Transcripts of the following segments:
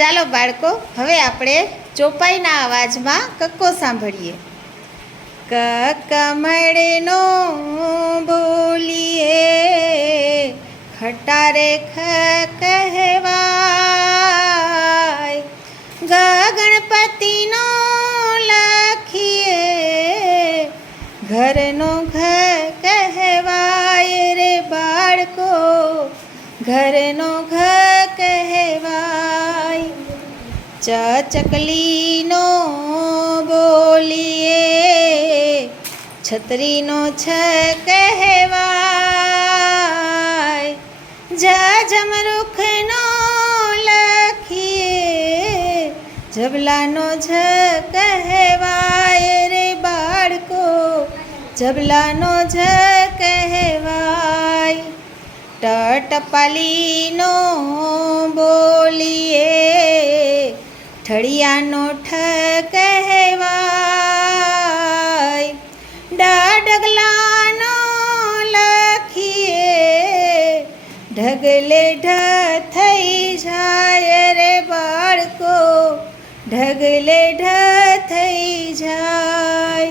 ચાલો બાળકો, હવે આપણે ચોપાઈના અવાજમાં કક્કો સાંભળીએ. ક કમળનો બોલીએ, ખટારે ખ કહેવાય. ગ ગણપતિનો લખીએ, ઘરનો ઘ કહેવાય રે બાળકો, ઘરનો ઘ કહેવાય. ચકલીનો બોલીએ, છત્રીનો છ કહેવાય. જ જમરૂખનો લખીએ જબલાનો જ કહેવાય. રે બાળકો જબલાનો જ કહેવાય. ટટપાલીનો બોલીએ ઠળિયાનો ઠ કહેવાય. ડગલાનો લખીએ. ઢગલે ઢ થઈ જાય રે બાળકો. ઢગલે ઢ થઈ જાય.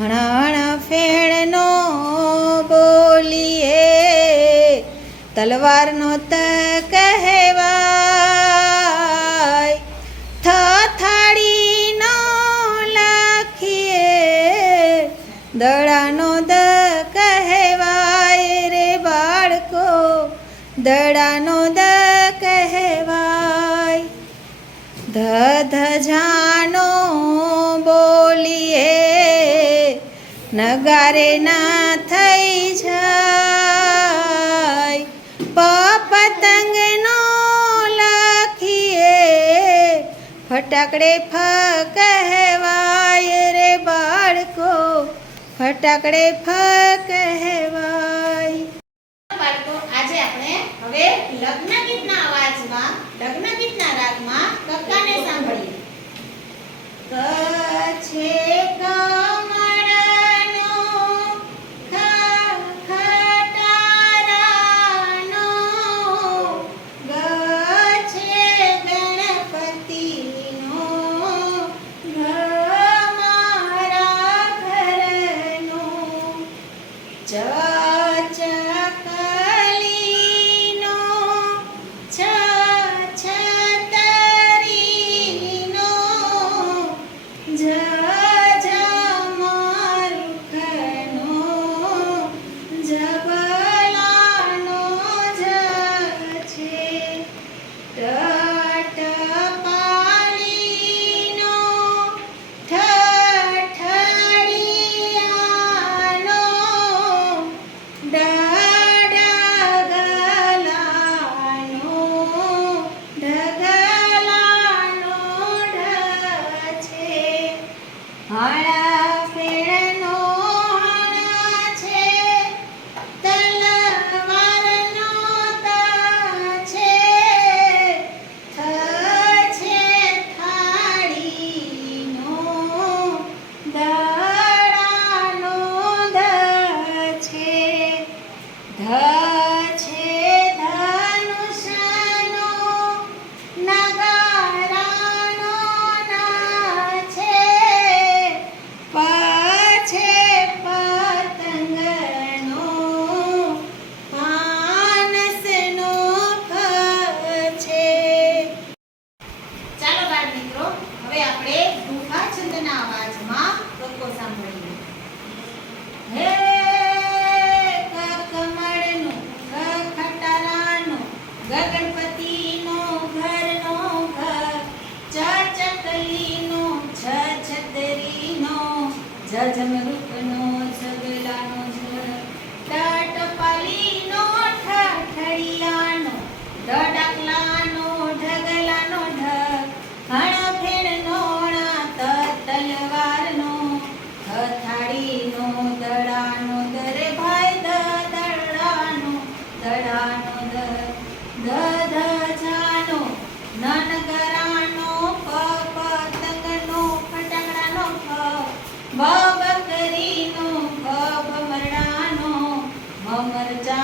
હણાણ ફેણનો બોલીએ. તલવારનો ત કહેવાય. દડાનો દ કહેવાય રે બાળકો. દડાનો દ કહેવાય. ધ ધજાનો બોલીએ. નગારે ના થઈ જાય. પ પતંગનો લખીએ. ફટાકડે ફ કહેવાય. ફટાકડે ફ કહેવાય. બાળકો, આજે આપણે હવે લગ્ન ગીતના અવાજમાં, લગ્ન ગીતના રાગમાં કક્કાને સાંભળીએ. ક ಮಾಡ Mother